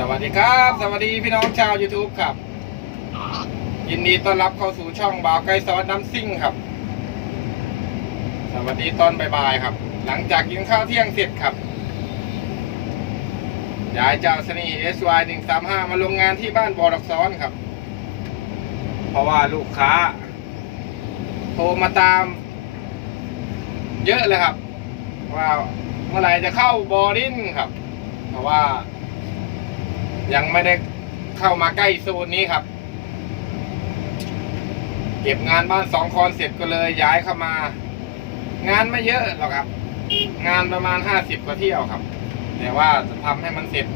สวัสดีครับ สวัสดีพี่น้องชาว YouTube ครับ ยินดีต้อนรับเข้าสู่ช่องบ่าวไก่ซอสน้ำซิ่งครับ สวัสดีตอนบ่ายๆครับ หลังจากกินข้าวเที่ยงเสร็จครับย้ายเจ้าสนี SY 1 3 5มาลงงานที่บ้านบอดอกซ้อนครับ เพราะว่าลูกค้า โทรมาตาม เยอะเลยครับ ว่าเมื่อไหร่จะเข้าบอดินครับ เพราะว่า ยังไม่ได้เข้ามาใกล้โซนนี้ครับ เก็บงานบ้านสองคอนเสร็จก็เลยย้ายเข้ามา งานไม่เยอะหรอกครับ งานประมาณห้าสิบกว่าเที่ยวครับ แต่ว่าจะทำให้มันเสร็จ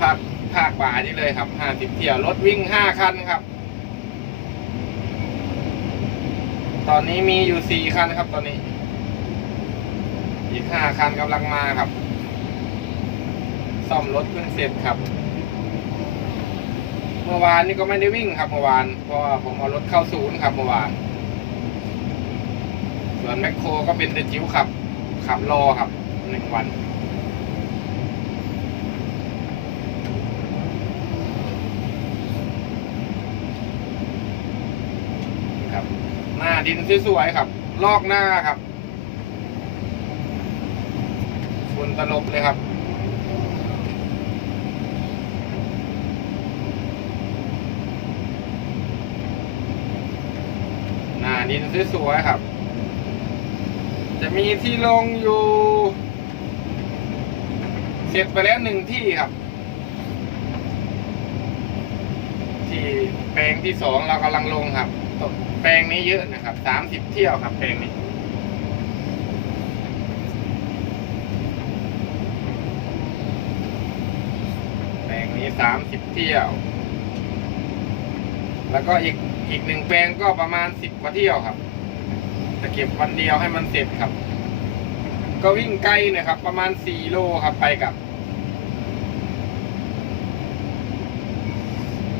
ภาคภาคป่านี่เลยครับห้าสิบเที่ยวรถวิ่งห้าคันครับ ตอนนี้มีอยู่สี่คันครับ ตอนนี้ อีกห้าคันกำลังมาครับ ซ่อมรถเพิ่งเสร็จครับ เมื่อวานนี่ก็ไม่ได้วิ่งครับเมื่อวานเพราะว่าผมเอารถเข้าศูนย์ครับเมื่อวาน ส่วนแมคโครก็เป็นเดจิ๋วขับ ขับรอครับหนึ่งวันครับหน้าดินสวยๆครับ ลอกหน้าครับฝุ่นตลบเลยครับ หน้า ดินสวยๆครับ จะมีที่ลงอยู่ เสร็จไปแล้วหนึ่งที่ครับ ที่แปลงที่สองเรากำลังลงครับ แปลงนี้เยอะนะครับสามสิบเที่ยวครับ แปลงนี้แปลงนี้สามสิบเที่ยว แล้วก็อีก อีกหนึ่งแปลงก็ประมาณสิบกว่าเที่ยวครับจะเก็บวันเดียวให้มันเสร็จครับ ก็วิ่งไกลเนะครับ ประมาณสี่โลครับไปกับ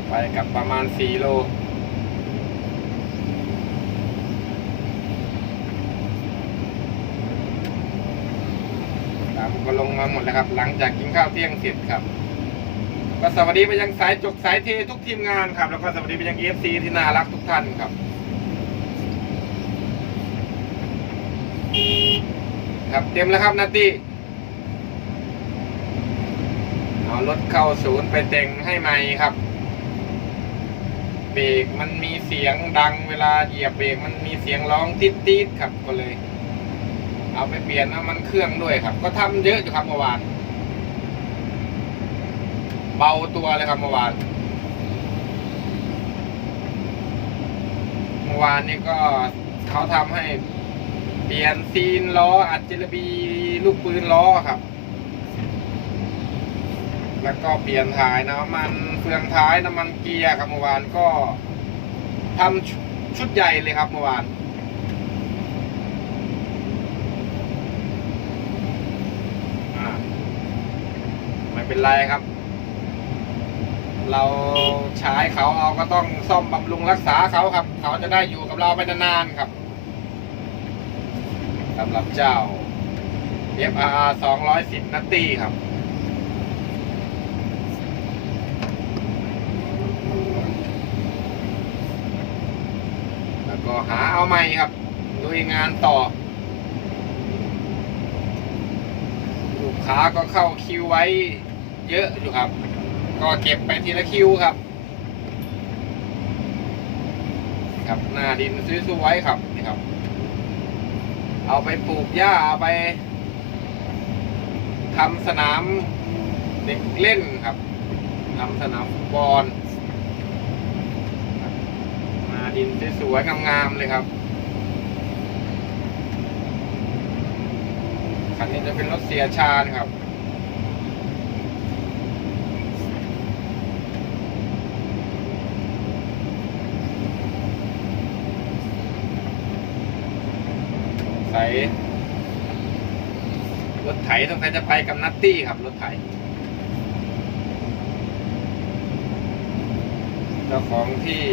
ไปกับประมาณสี่โลครับก็ลงมาหมดแล้วครับ หลังจากกินข้าวเที่ยงเสร็จครับ ก็สวัสดีไปยังสายจกสายเททุกทีมงานครับ แล้วก็สวัสดีไปยังเอฟซีที่น่ารักทุกท่านครับครับเต็มแล้วครับนาตี้เอารถเข้าศูนย์ไปแต่งให้ใหม่ครับ เบรกมันมีเสียงดังเวลาเหยียบเบรกมันมีเสียงร้องติดติดครับก็เลย เอาไปเปลี่ยนน้ำมันเครื่องด้วยครับ ก็ทำเยอะอยู่ครับเมื่อวาน เบาตัวเลยครับเมื่อวาน เมื่อวานนี้ก็เขาทำให้ เปลี่ยนซีนล้ออัดเจลบีลูกปืนล้อครับ แล้วก็เปลี่ยนถ่ายน้ำมันเฟืองท้ายน้ำมันเกียร์ครับเมื่อวานก็ทำชุดใหญ่เลยครับเมื่อวานไม่เป็นไรครับ เราใช้เขาเอาก็ต้องซ่อมบำรุงรักษาเขาครับ เขาจะได้อยู่กับเราไปนานๆครับสำหรับเจ้า FR 210นัตตี้ครับแล้วก็หาเอาใหม่ครับลุยงานต่อ ลูกค้าก็เข้าคิวไว้เยอะอยู่ครับ ก็เก็บไปทีละคิวครับ ครับหน้าดินสวยๆครับนี่ครับ เอาไปปลูกหญ้าเอาไปทำสนามเด็กเล่นครับทำสนามฟุตบอลหน้าดินสวยๆงามๆเลยครับคันนี้จะเป็นรถเสียชาญครับ รถไถต้องใครจะไปกับนัตตี้ครับรถไถเจ้าของที่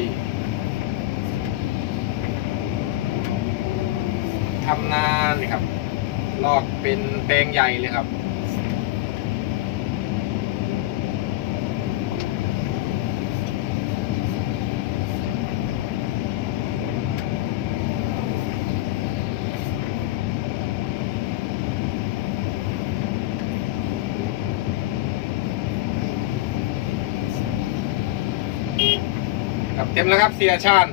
ทำนานี่ครับ ลอกเป็นแปลงใหญ่เลยครับ เต็มแล้วครับเสียชาญ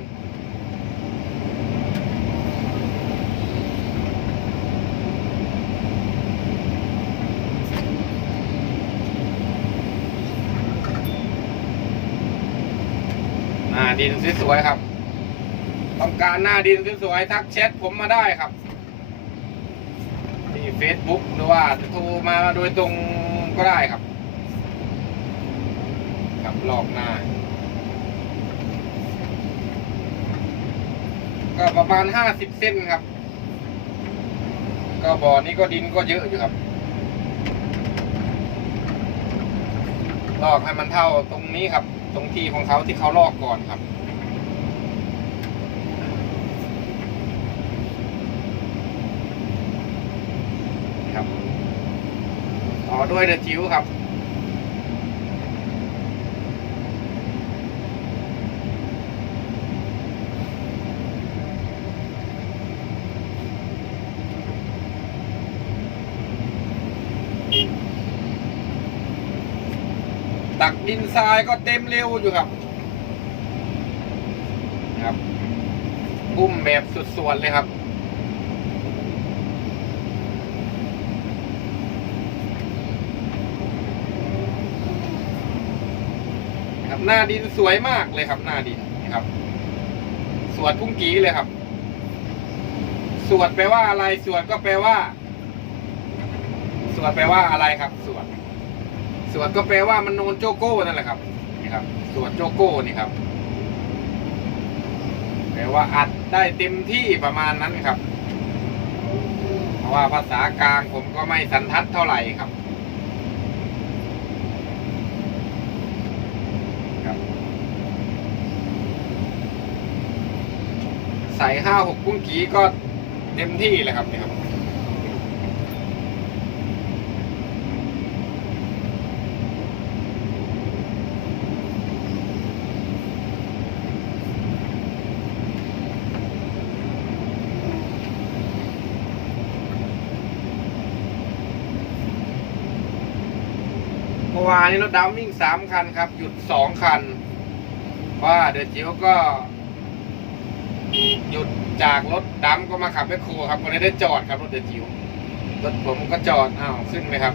หน้าดินสวยๆครับ ต้องการหน้าดินสวยๆทักแชทผมมาได้ครับที่ Facebook หรือว่าจะโทรมาโดยตรงก็ได้ครับ กับลอกหน้า ก็ประมาณห้าสิบเส้นครับ ก็บ่อนี้ก็ดินก็เยอะอยู่ครับลอกให้มันเท่าตรงนี้ครับ ตรงที่ของเขาที่เขาลอกก่อนครับครับต่อด้วยเดอจิ๋วครับ ตักดินทรายก็เต็มเร็วอยู่ครับครับบุ้มแบบสุดส่วนเลยครับ ครับหน้าดินสวยมากเลยครับ หน้าดินนะครับ สวดพุ่งกีเลยครับ สวดแปลว่าอะไร สวดก็แปลว่า สวดแปลว่าอะไรครับ สวด สวดก็แปลว่ามันโนนโจโก้นั่นแหละครับนี่ครับ สวดโจโก้นี่ครับ แปลว่าอัดได้เต็มที่ประมาณนั้นครับ เพราะว่าภาษากลางผมก็ไม่สันทัดเท่าไหร่ครับใส่ห้าหกกุ้งกีก็เต็มที่เลยครับเนี่ยครับ มื่อวานนี้รถดำวิ่งสามคันครับ หยุดสองคัน ว่าเดือดจิ๋วก็ หยุดจากรถดำก็มาขับแมคโครครับก็เลยได้จอดครับรถเดือดจิ๋วรถผมก็จอดอ้าวขึ้นไหมครับ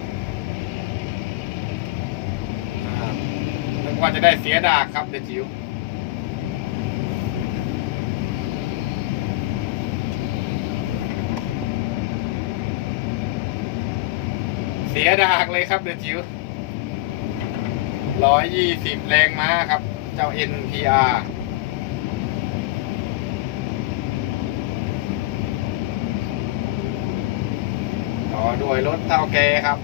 อ่านึกว่าจะได้เสียดากครับเดือดจิ๋วเสียดากเลยครับเดือดจิ๋ว ร้อยยี่สิบแรงม้าครับ เจ้า NPR ต่อด้วยรถเท่าแกครับ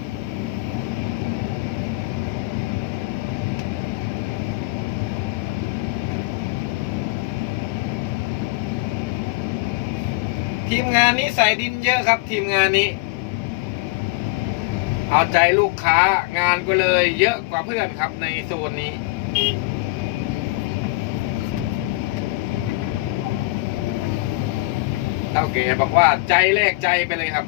ทีมงานนี้ใส่ดินเยอะครับทีมงานนี้ เอาใจลูกค้างานก็เลยเยอะกว่าเพื่อนครับในโซนนี้เท่าเก๋บอกว่าใจแลกใจไปเลยครับ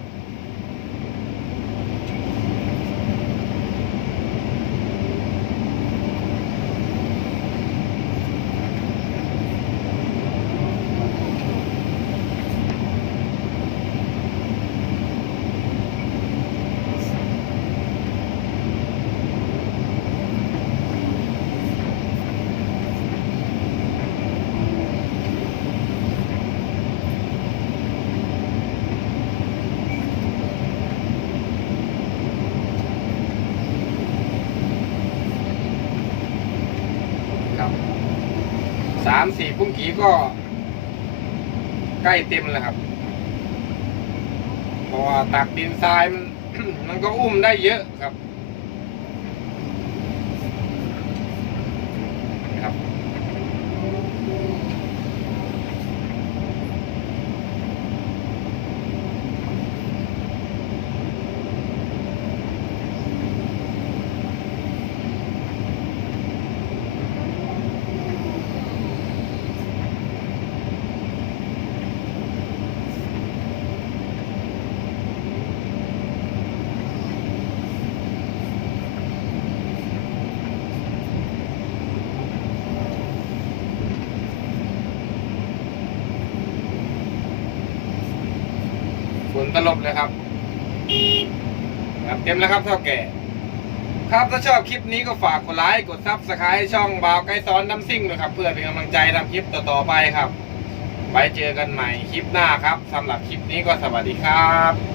สามสี่พุ่งกีก็ ใกล้เต็มแล้วครับเพราะว่าตักดินทรายมัน มันก็อุ้มได้เยอะครับครับ นตลบเลยครับครับ เต็มแล้วครับเท่าแก่ ครับถ้าชอบคลิปนี้ก็ฝากกดไลค์กดซับสไครต์ช่องบาวไกด์ซ้อนน้ำซิ่งด้วยครับ เพื่อเป็นกำลังใจทำคลิปต่อๆไปครับ ไว้เจอกันใหม่คลิปหน้าครับสำหรับคลิปนี้ก็สวัสดีครับ